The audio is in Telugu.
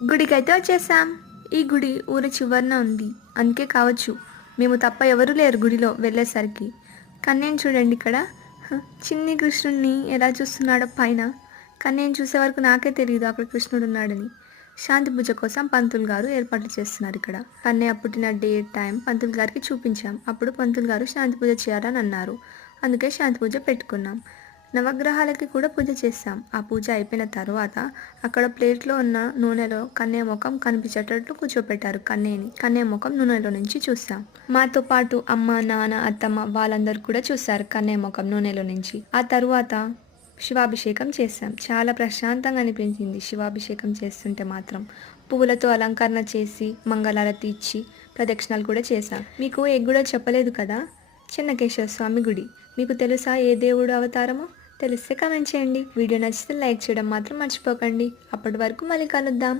గుడికైతే వచ్చేసాం. ఈ గుడి ఊరి చివరన ఉంది. అందుకే కావచ్చు మేము తప్ప ఎవరూ లేరు గుడిలో వెళ్ళేసరికి. కన్యని చూడండి ఇక్కడ. చిన్ని కృష్ణుడిని ఎలా చూస్తున్నాడో పైన. కన్యని చూసే వరకు నాకే తెలియదు అక్కడ కృష్ణుడు ఉన్నాడని. శాంతి పూజ కోసం పంతులు గారు ఏర్పాట్లు చేస్తున్నారు ఇక్కడ. కన్నయ్య పుట్టిన డేట్ టైం పంతులు గారికి చూపించాం. అప్పుడు పంతులు గారు శాంతి పూజ చేయాలని అన్నారు. అందుకే శాంతి పూజ పెట్టుకున్నాం. నవగ్రహాలకి కూడా పూజ చేస్తాం. ఆ పూజ అయిపోయిన తర్వాత అక్కడ ప్లేట్లో ఉన్న నూనెలో కన్నయ్య ముఖం కనిపించేటట్లు కూర్చోపెట్టారు కన్నయ్యని. కన్నయ్య ముఖం నూనెలో నుంచి చూస్తాం. మాతో పాటు అమ్మ, నాన్న, అత్తమ్మ వాళ్ళందరూ కూడా చూస్తారు కన్నయ్య ముఖం నూనెలో నుంచి. ఆ తరువాత శివాభిషేకం చేస్తాం. చాలా ప్రశాంతంగా అనిపించింది శివాభిషేకం చేస్తుంటే మాత్రం. పువ్వులతో అలంకరణ చేసి మంగళారతి ఇచ్చి ప్రదక్షిణాలు కూడా చేశాం. మీకు ఏ గుడో చెప్పలేదు కదా, చెన్నకేశ్వర స్వామి గుడి. మీకు తెలుసా ఏ దేవుడు అవతారమో? తెలిస్తే కామెంట్ చేయండి. వీడియో నచ్చితే లైక్ చేయడం మాత్రం మర్చిపోకండి. అప్పటి వరకు మళ్ళీ కలుద్దాం.